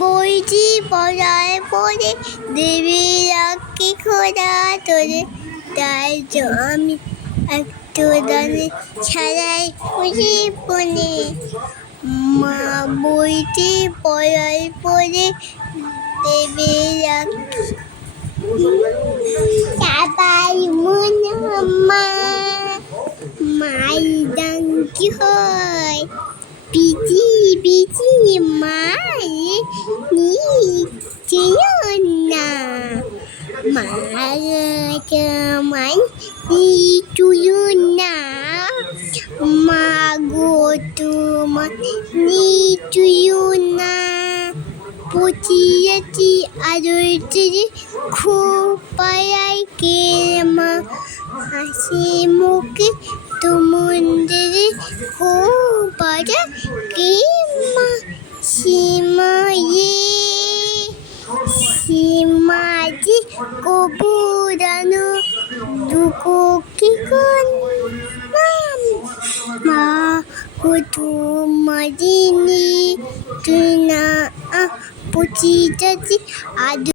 বইটি পড়ায় পড়ে দেবী রাখি খোদা তোরে, তাই তো আমি একটু দানে ছাড়াই খুশি পনে। মা বইটি পড়ায় পড়ে দেবী রাখি সবাই মনে মাই ডাঙ্কি হয় পিচি পিচি মাই নিচেও না মাই নিচুও না মা গো তোমার নিচুও না পচিয়েছি আদরতে খুব পায়াই কে মা হাসি মুখে তোমাদের খুব পায়া কে মা সীমাজি কবুরানো দুঃখ কি করলাম মা তোমার তুই না পচিয়েছি